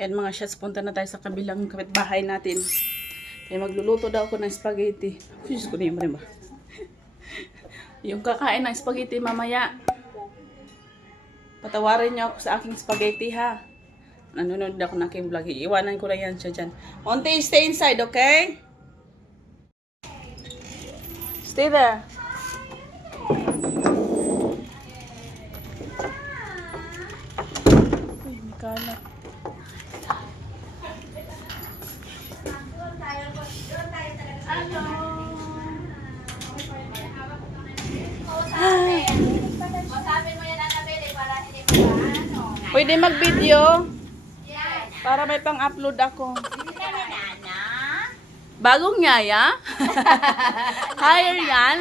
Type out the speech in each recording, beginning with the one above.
Ayan mga shots, punta na tayo sa kabilang kapitbahay natin. Kaya magluluto daw ako ng spaghetti. Diyos ko na yung ba? Yung kakain ng spaghetti mamaya. Patawarin niyo ako sa aking spaghetti ha. Nanonood ako ng aking vlog. Iiwanan ko na yan siya dyan. Monty, stay inside, okay? Stay there. Uy, may kalat. Masabi mo yan, Annabelle, para hindi mo ano. Pwede mag-video? Para may pang-upload ako. Hindi ka na, Nana. Bagong yaya? Hire yan?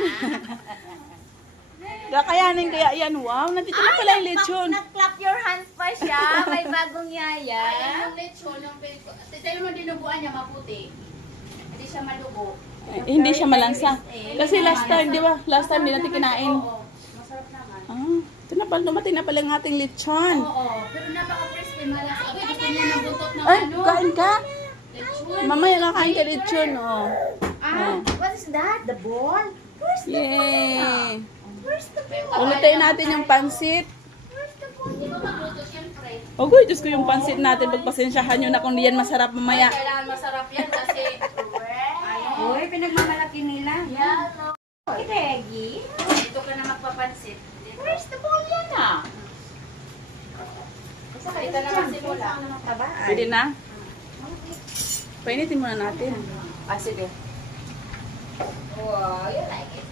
Kakayanin kaya yan. Wow, nandito na pala yung lechon. Nag-clap your hands pa siya. May bagong yaya. Yung lechon, yung tayo mo dinuguan niya maputi. Hindi siya madugo. Hindi siya malansa. Kasi last time, di ba? Last time, hindi natin kinain. Oo, masarap naman. Ah, ito na pala, dumating na pala yung ating lechon. Oo, pero napaka-crispy. Malasa. Ako gusto niya ng buntot ng Ay, ano. kain ka? Lechon. Mamaya kakain ka lechon, oh. What is that? The ball? Where's the Yay! Where's the ball? Ulitayin natin yung pansit. Where's the ball? Hindi ko magluto, siyempre. Ogoy, Diyos ko yung pansit natin. Pagpasensyahan nyo na kung di yan masarap mamaya. Kailangan masarap yan kasi Uy, pinagmamalaki nila. Yellow. Reggie? dito ka na magpapansit. Dito. Where's the ball yan ah? Dito na magsimula. Pwede na? Painitin muna natin. Ah, sige. Wow, you like it?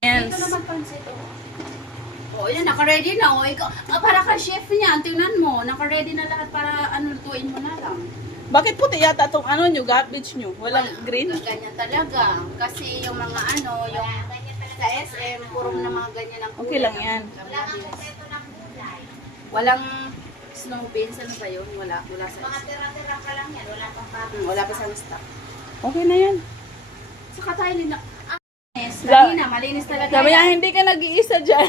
Yes. Dito na magpansit, oh. Oh, yan, naka-ready na. Oh, ikaw, para ka chef niya. Tingnan mo, naka-ready na lahat para ano, lutuin mo na lang. Bakit puti yata itong ano nyo, garbage nyo? Walang green? Ganyan talaga. Kasi yung mga ano, yung sa SM, puro na mga ganyan ang kulay. Okay lang yan. Walang snow beans, ano ba yun? Wala sa Mga tira-tira ka lang yan. Wala pang papi. wala pa sa stock. Okay na yan. Saka tayo nila. Kanina, malinis talaga. Sabi niya, hindi ka nag-iisa dyan.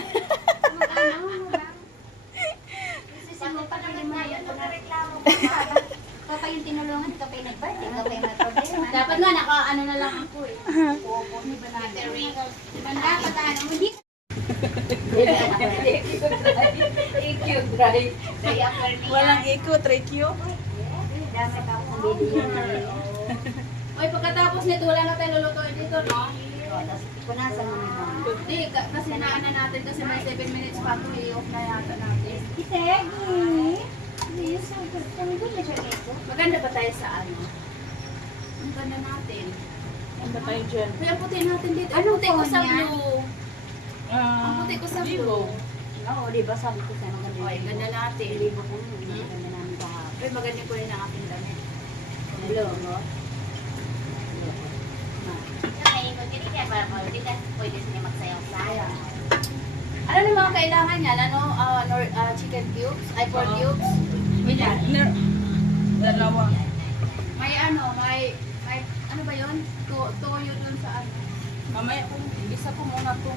Sino pa naman na yan? Pagreklamo ko pa. Ikaw pa yung tinulungan, ikaw pa yung nag-birthday, ikaw pa yung may problema. Dapat nga, naka-ano na lang ako eh. Di ba natin? Di ba natin? Dapat ano, hindi EQ dry. Dry after me. Walang ikot, Rekyo. dami pa akong bibigyan. Oy, pagkatapos nito, wala na tayo lulutuin dito, no? Tapos punasan mo na ito. Hindi, kasi naana natin kasi may 7 minutes pa ito, i-off na yata natin. Itegi! Yes, ang good na siya nito. Maganda ba tayo sa ano? Ang ganda natin. Ano ba tayo dyan? Kaya puti natin dito. Ang Anong puti ko sa phone yan? blue. Ang puti ko sa blue. Oo, di ba sabi ko sa'yo maganda Oy, yung ganda natin. libo ko nun. Maganda namin kahapon. Pero maganda ko rin ang aking damit. Blue, no? Ano na mga kailangan yan? Ano? Chicken cubes? Ay, pork cubes? Dalawa. May ano ba yun? Toyo dun sa ano? Mamaya kung isa ko muna to.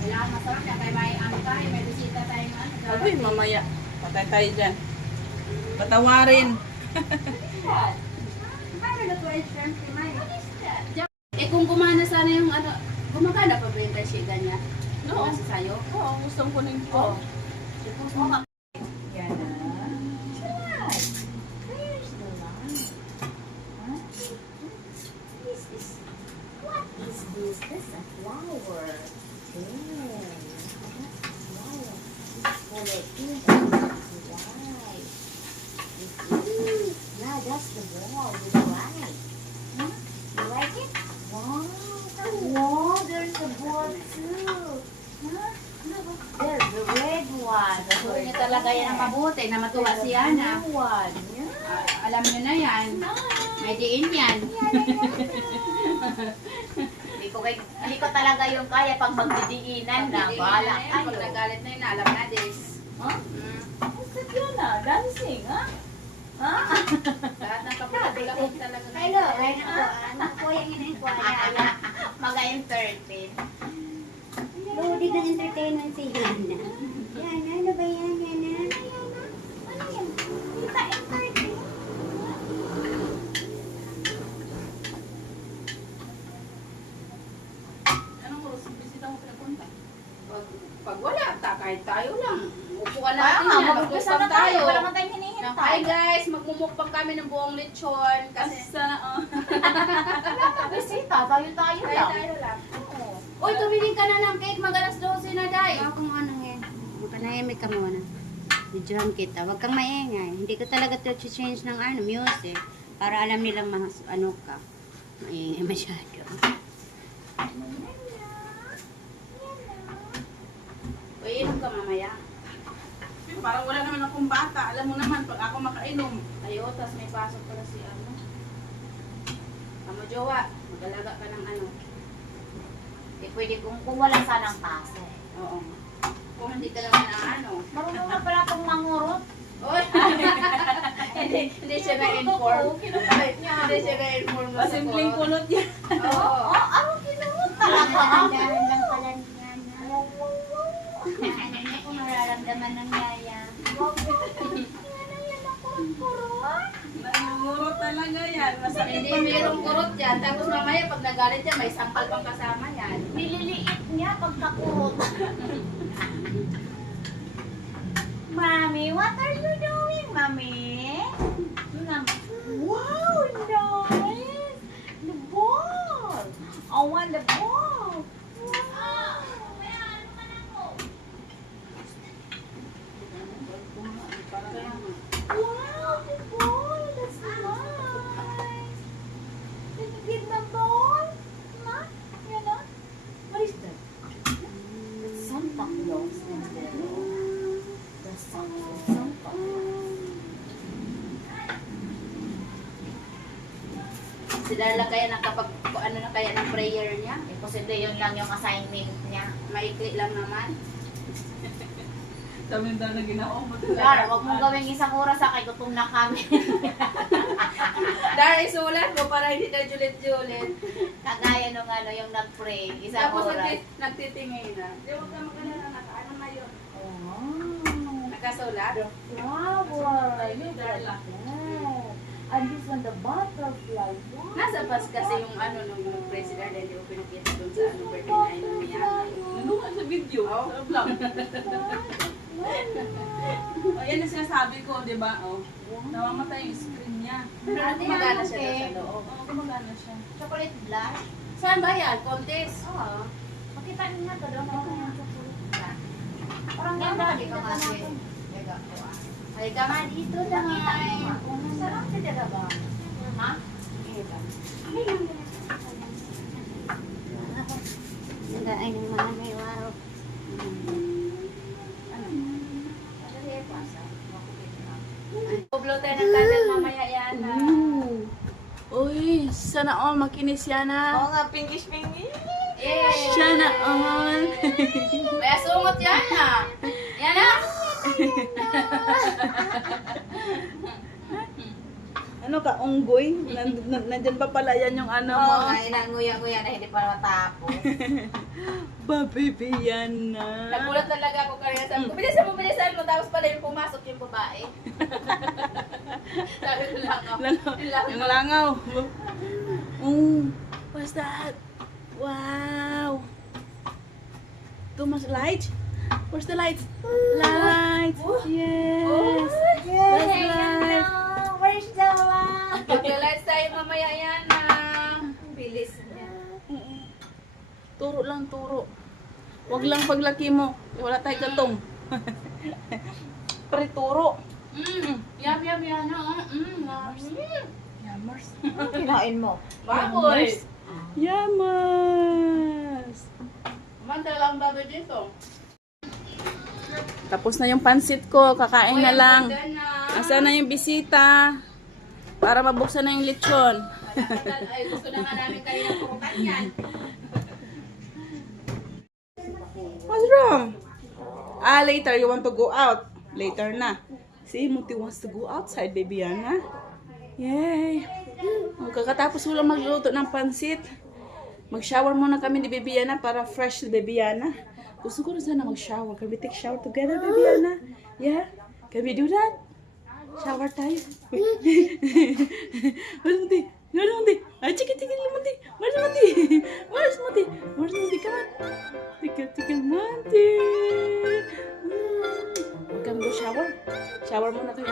Kailangan masarap yan. Kaya may ano tayo, may bisita tayo na ano. Sabi, mamaya. Patay tayo dyan. Patawarin. Paano na po yung shrimp ni May? Eh kung gumana sana yung ano, gumagana pa ba yung reshida niya? Oo. Sa sayo? Oo, gusto ko na ito. Oo. Yan na. Right. Where's the line? Huh? What is this? This is a flower. Oh, flower. Color pink and white. Yeah, that's the ball with the light. Huh? You like it? Wow. Wow, there's a ball too. Huh? There's the red one. The Gusto niya talaga yan ang mabuti na matuwa si Ana. blue one. Yeah. Alam niyo na yan. May diin yan. Hindi ko talaga yung kaya pag magdidiinan na. Bahala Pag kayo. nagalit na yun, alam na this. Huh? Mm. Basta yun ah. Dancing, ha? Ha? Lahat ng kapatid talaga. Hello, ay nako. Anak ko yung ina-inquire. Mag-entertain. Loaded ng entertainment si Yana. Yana, ano ba yan, Yana? Tita entertain. Anong oras ang bisita mo pinapunta? Pag wala, kahit tayo lang. Upo ka Kaya natin nga, yan, mag-umpisa na tayo. Wala man tayong hinihintay. Hi guys, magmumukbang kami ng buong lechon. Kasi Sana, Bisita, tayo-tayo lang. tayo lang. Oo. Uy, tumingin ka na ng cake, mag-alas 12 na, Day. Kung ano yan, makanahimik ka muna. Videohan kita. Huwag kang maingay. Hindi ko talaga to change ng ano, music. Para alam nilang ano ka. Maingay masyado. Uy, inom ka mamaya. parang wala naman akong bata. Alam mo naman, pag ako makainom. Ayo, tas may pasok pala si ano. Amo jowa, mag-alaga ka ng ano. Pwede kung wala sanang pase. Oo. Kung hindi ka naman na ano. Marunong na pala itong mangurot. Uy! hindi siya na-inform. Hindi siya na-inform na sa Pasimpleng kulot. kulot yan. Oo. Ano kinurot talaga? Dahan lang pala niya na. Ano niya kung mararamdaman ng yaya. Nangungurot talaga yan. Masakit Hindi, pa mayroong kurot yan. Tapos mamaya pag nagalit yan, may sampal pang kasama yan. Nililiit niya pagkakurot. Mommy, what are you doing, Mommy? Wow, nice! The ball! I want the ball! Wow! Wow, the ball! That's nice! Can you give the ball? Ma? You know? What is that? It's Santa Claus in there. The Santa Claus. Si Darla kaya nakapag, ano na kaya ng prayer niya? Posible yun lang yung assignment niya. Maikli lang naman. Sabi na ginawa mo. Dar, wag mong gawing isang oras sa kay gutom na kami. Dar, isulat mo para hindi na julit-julit. Kagaya nung ano, yung nag-pray, isang Tapos oras. nagtitingin na. Di, huwag ka magkala na nakaano na yun. Oh, Nakasulat? the flower. Look at that. And this one, the butterfly. Wow. Nasa bus kasi yung ano nung president, hindi ko pinakita doon sa ano birthday na yun niya. Nandun sa video. Oh. Sa vlog. O, yan ang sinasabi ko, di ba? O, namamatay yung screen niya. Pero gumagana siya doon sa loob. Oo, gumagana siya. Chocolate blush. Saan ba yan? Contest? Oo. Makita niyo na to, daw ako yung chocolate blush. Parang Yan ganda, ba? di ka Ikaw kasi. kasi. Ay, kama dito lang ay. Masarap siya, di ba? Ha? Ay, nang mga may waro. Publo tayo ng candle mamaya yan. Uy, sana all makinis yan Oo ha. nga, pinkish. Eh, Sana all. may asungot yan ha. Yan ha. Ano ka, unggoy? Nandyan pa pala yan yung ano mo. Oo nga, inanguya-nguya na hindi pa matapos. Babibiyan na. Nagulat talaga ako kanina. Sabi ko, bilisan mo. Tapos pala yung pumasok yung babae. Sabi ko lang ako. Yung langaw. Oh, what's that? Wow. Too much light? Where's the light? Light. Yes. That's light. Where's the one? Mag-realize tayo mamaya yan ha. Bilis niya. Turo lang, turo. Wag lang paglaki mo. Wala tayo gatong. Pre, turo. Yum, ha. Yammers. Kinain mo. Baboy. Yamas. Manda lang baboy dito. Tapos na yung pansit ko. Kakain na lang. Asa na yung bisita? Para mabuksan na yung lechon. Ay, gusto na nga namin kayo ng purukan yan. What's wrong? Later you want to go out. Later na. See, Muti wants to go outside, baby Yana. Yay! Kakatapos ko lang magluto ng pansit. Mag-shower muna kami ni baby Yana para fresh si baby Yana. Gusto ko rin sana mag-shower. Can we take shower together, baby Yana? Yeah? Can we do that? Shower tayo. Where's Monty? Where's Monty? Ay, chiki Monty. Where's Monty? Where's Monty? Where's Monty? Come on. Tickle Monty. Okay, go shower. Shower muna kayo.